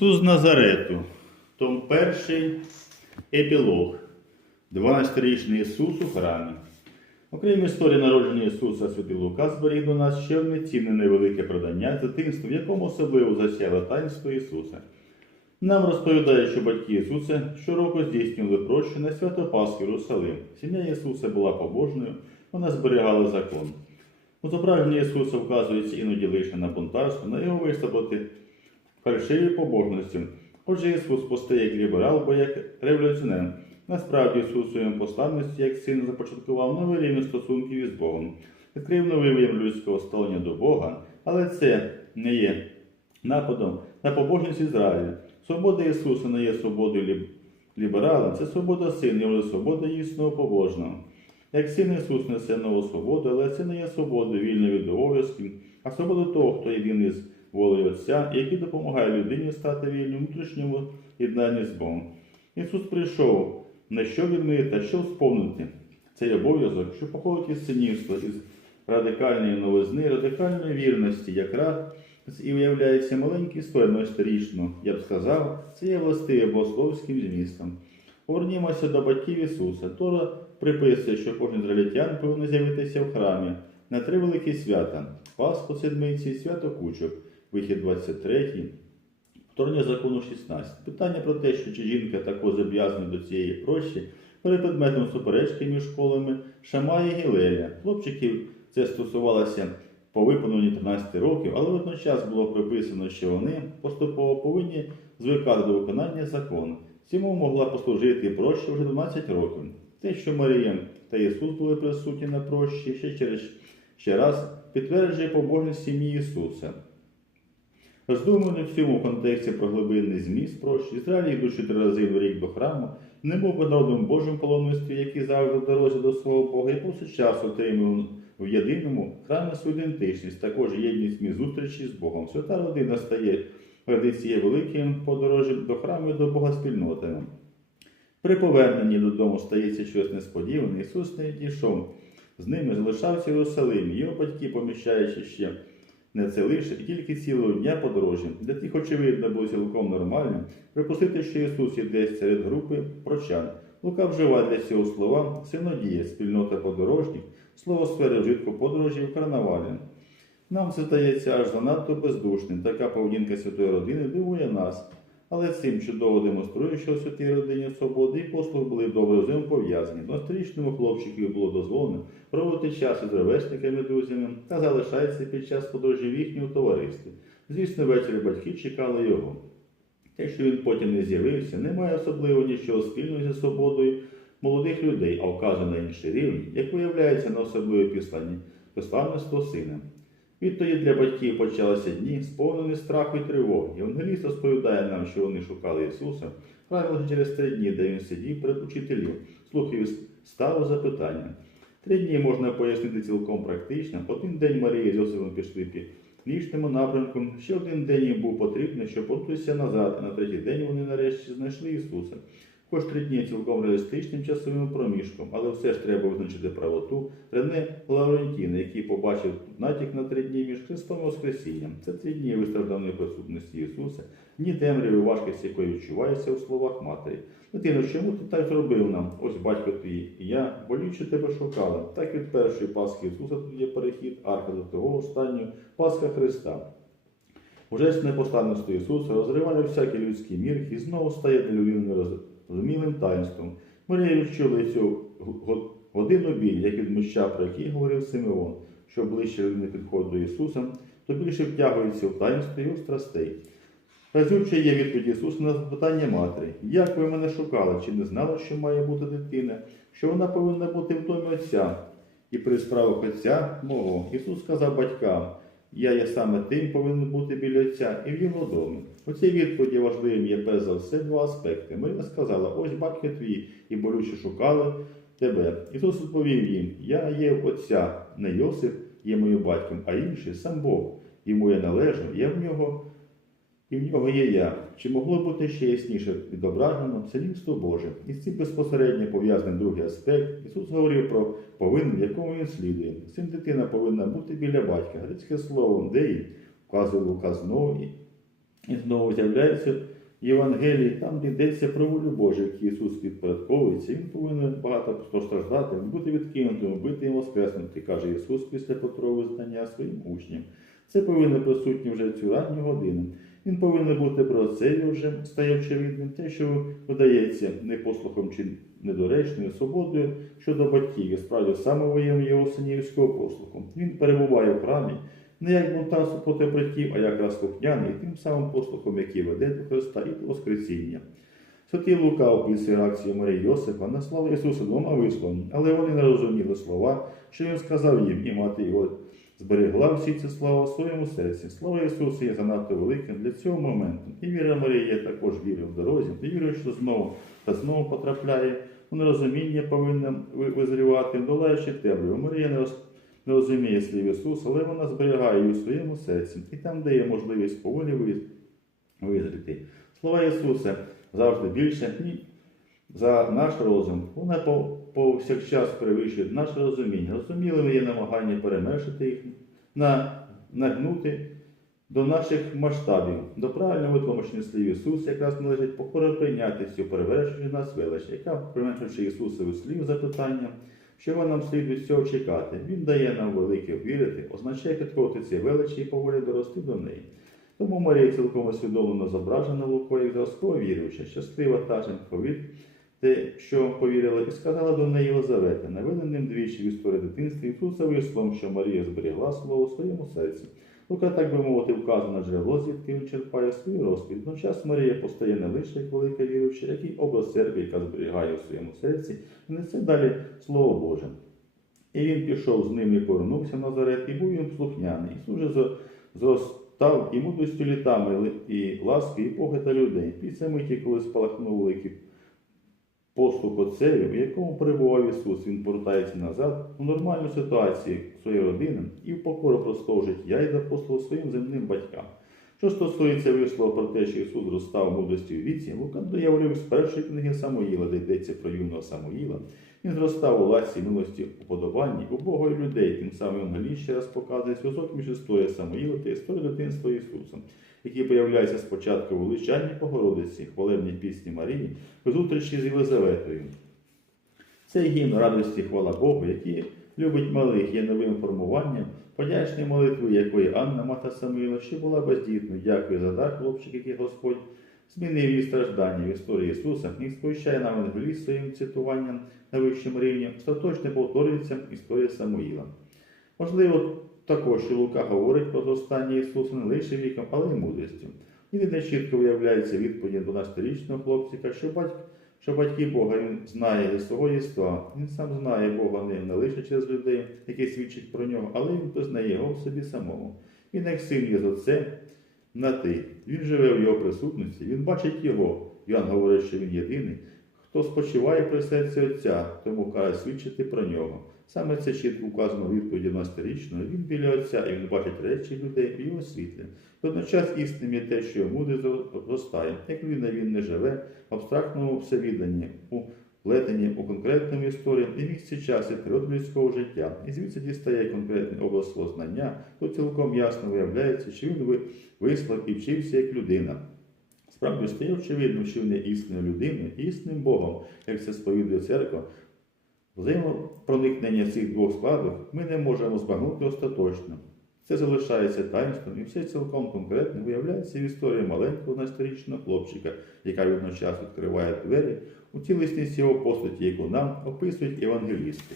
Ісус Назарету, том перший епілог. 12-річний Ісус у храмі. Окрім історії народження Ісуса, Святий Лука зберіг до нас ще одне цінне невелике продання дитинства, в якому особливо засяло таїнство Ісуса. Нам розповідає, що батьки Ісуса щороку здійснювали прощу на свято Пасхи Єрусалим. Сім'я Ісуса була побожною, вона зберігала закон. У зображенні Ісуса вказується іноді лише на бунтарство, на його виставити фальшиві побожності. Отже, Ісус постає як ліберал, бо як революціонер. Насправді Ісус своєму посланності як син започаткував новий рівень стосунків із Богом, відкрив новий виявлення людського ставлення до Бога, але це не є нападом на побожність Ізраїля. Свобода Ісуса не є свободою ліб- ліберала, це свобода сина, вже свобода істинного побожного. Як син Ісус несе нову свободу, але це не є свобода вільна від обов'язків, а свобода того, хто єдиний з волею Отця, який допомагає людині стати вільним внутрішньому єднанні з Богом. Ісус прийшов не що відмити, а що сповнити цей обов'язок, що походить із синівства, із радикальної новизни, радикальної вірності, якраз і виявляється маленький стоїмо сторічно, я б сказав, це є властиве богословським змістом. Повернімося до батьків Ісуса. Тора приписує, що кожен ізраїльтян повинен з'явитися в храмі на три великі свята: Пасху, Седмиці, свято Кучок, вихід 23, вторгнення закону 16. Питання про те, що чи жінка також зобов'язана до цієї прощі, перед предметом суперечки між школами Шамая і Гілеля. Хлопчиків це стосувалося по виповненні 13 років, але водночас було приписано, що вони поступово повинні звикати до виконання закону. Цьому могла послужити проща вже 12 років. Те, що Марія та Ісус були присутні на прощі, ще через ще раз підтверджує побожність сім'ї Ісуса. Роздумуємо в цьому контексті про глибинний зміст прощі. Ізраїль йдучи три рази в рік до храму, не був народом Божим паломництві, який завжди в дорозі до свого Бога, і повсякчас отримав в єдиному храмі свою ідентичність, також єдність між зустрічі з Богом. Свята родина стає ради цієї великої подорожі до храму і до Бога спільнотами. При поверненні додому стається щось несподіване, Ісус не дійшов. З ними залишався в Єрусалимі. Його батьки, поміщаючи ще не це лише і тільки цілого дня подорожі. Для тих, очевидно, було цілком нормальним припустити, що Ісус є десь серед групи прочан. Лука вживає для цього слова синодія, спільнота подорожніх, слово сфери вжитку подорожі в карнавалі. Нам це здається аж занадто бездушним. Така поведінка святої родини дивує нас. Але цим чудово демонструє, що в святій родині свободи і послуг були добре з ним пов'язані. Двадцятирічному хлопчику було дозволено проводити час із ровесниками друзями та залишається під час подорожі в їхньому товаристві. Звісно, ввечері батьки чекали його. Те, що він потім не з'явився, не має особливо нічого спільного зі свободою молодих людей, а вказує на інший рівень, як виявляється на особливе післанні посланництво сина. Відтоді для батьків почалися дні, сповнені страху і тривоги. Євангеліст розповідає нам, що вони шукали Ісуса, правило через три дні, де він сидів перед учителів, слухав ставив запитання. Три дні можна пояснити цілком практично. Один день Марія з Йосифом пішли під північному напрямку, ще один день їм був потрібний, щоб повернутися назад, а на третій день вони нарешті знайшли Ісуса. Хоч три дні цілком реалістичним часовим проміжком, але все ж треба визначити правоту Рене Лаврентіна, який побачив натяк на три дні між Христом і Воскресінням. Це три дні вистражданої присутності Ісуса, дні темряви, важкості, якої відчувається у словах матері. Дитино, чому ти так зробив нам? Ось батько твій і я, болюче тебе шукала. Так від першої Пасхи Ісуса тут є перехід, арка до того останнього, Пасха Христа. Уже з непостанності Ісуса розриває всякий людський мір і знову стає для людини нерозумілим таїнством. Марія відчула цю годину біль, як від моща, про який говорив Симеон, що ближче людина підходить до Ісуса, то більше втягується в таїнство його страстей. Разюче є відповідь Ісуса на запитання матері. Як ви мене шукали? Чи не знали, що має бути дитина? Що вона повинна бути в домі Отця? І при справах Отця мого Ісус сказав батькам, я є саме тим повинен бути біля Отця і в його домі. У цій відповіді важливим є перш за все два аспекти. Марія сказала, ось батьки твій, і болюче шукали тебе. Ісус відповів їм, я є Отця, не Йосип є моїм батьком, а інший сам Бог. Йому я належу, я в нього і в нього є я. Чи могло бути ще ясніше відображено царівство Боже? І з цим безпосередньо пов'язаний другий аспект. Ісус говорив про повинен, якому він слідує. Син дитина повинна бути біля батька. Грецьке слово деї вказує Лука знову і знову з'являється в Євангелії, там де йдеться про волю Божу, як Ісус підпорядковується, Він повинен багато постраждати, бути відкинутим, бити і воскреснути, каже Ісус після Петрового знання своїм учням. Це повинно присутнє вже цю ранню годину. Він повинен бути вже стає очевидним, те, що видається непослухом чи недоречною свободою щодо батьків, і справді саме воєм його синівського послуху. Він перебуває в храмі не як бунтар супроти братів, а якраз слухняний, тим самим послухом, який веде до Христа і до Воскресіння. Святий Лука описує реакцію Марії Йосипа на славу Ісуса двома висловами, але вони не розуміли слова, що він сказав їм, і мати його зберегла всі ці слова в своєму серці. Слава Ісуса є занадто великим для цього моменту. І віра Марії є також вірою в дорозі, і віра, що знову та знову потрапляє у нерозуміння, повинна визрівати, долаючи темряву. Марія не, роз... не розуміє слів Ісуса, але вона зберігає її у своєму серці і там дає можливість поволі виз- визріти. Слова Ісуса завжди більше, за наш розум. Вона по- повсякчас перевищує наше розуміння. Розуміли є намагання переменшити їх, на, нагнути до наших масштабів, до правильно витлумачення слів Ісуса, якраз належить покора прийняти цю перевершення нас велич, яка, применшивши Ісусові слів запитання, що нам слід від цього чекати. Він дає нам велике вірити, означає підходити ці величі і поволі дорости до неї. Тому Марія цілком усвідомлено зображена Лукою зразково віруюча, щаслива та жінкові, те, що повірила, і сказала до неї Єлизавета, наведеним двічі в історії дитинства Ісуса висловом, що Марія зберігла слово у своєму серці. Лука, так би мовити, вказує на джерело, звідки він черпає свій розповідь. Водночас Марія постає не лише як велика віруюча, як і образ церкви, яка зберігає у своєму серці, і несе далі Слово Боже. І він пішов з ним і повернувся Назарет, і був він слухняний. Же зо- зростав і мудрістю літами, і ласки, і похита людей. Після миті, коли спалахнув великий послух отцеві, в якому перебував Ісус, він повертається назад у нормальну ситуацію своєї родини і в покору простого життя і за послуг своїм земним батькам. Що стосується вислова про те, що Ісус зростав мудрості у віці, Лука доявлює з першої книги Самуїла, де йдеться про юного Самуїла. Він зростав у ласі, милості, уподобанні, у Бога і людей, тим самим Ангелій ще раз показує зв'язок між історією Самуїла та історією дитинства Ісуса, які появляються спочатку у величанні Богородиці, хвалебній пісні Марії, у зустрічі з Єлизаветою. Цей гімн радості хвала Богу, який любить малих, є новим формуванням, подячної молитви, якої Анна, мата Самуїла, ще була бездітною. Дякую за дар, хлопчик, який Господь змінив її страждання в історії Ісуса і сповіщає нам Евангеліст своїм цитуванням на вищому рівні, остаточно повторюється історія Самуїла. Можливо, також що Лука говорить про зростання Ісуса не лише віком, але й мудрістю. Не чітко виявляється відповідь 12-річного хлопчика, що батько що батьки Бога він знає зі свого єства. Він сам знає Бога не, не лише через людей, які свідчать про нього, але він познає його в собі самому. Він як син є з отцем на ти. Він живе в його присутності, він бачить його. Йоанн говорить, що він єдиний, хто спочиває при серці Отця, тому каже свідчити про нього. Саме це чітко вказано в відповіді 12-річного. Він біля Отця, і він бачить речі людей в його світлі. Водночас істинним є те, що йому не зростає. Як людина він не живе в абстрактному всевідданні, у плетенні у конкретному історії і місці часу період людського життя. І звідси дістає конкретний область свого знання, то цілком ясно виявляється, що він вислав і вчився як людина. Справді стає очевидно, що він є істинною людиною, і істинним Богом, як це сповідує церква. Взаємопроникнення цих двох складів ми не можемо збагнути остаточно. Це залишається таїнством, і все цілком конкретно виявляється в історії маленького насторічного хлопчика, яка одночасно відкриває двері у цілісність його постаті, яку нам описують євангелісти.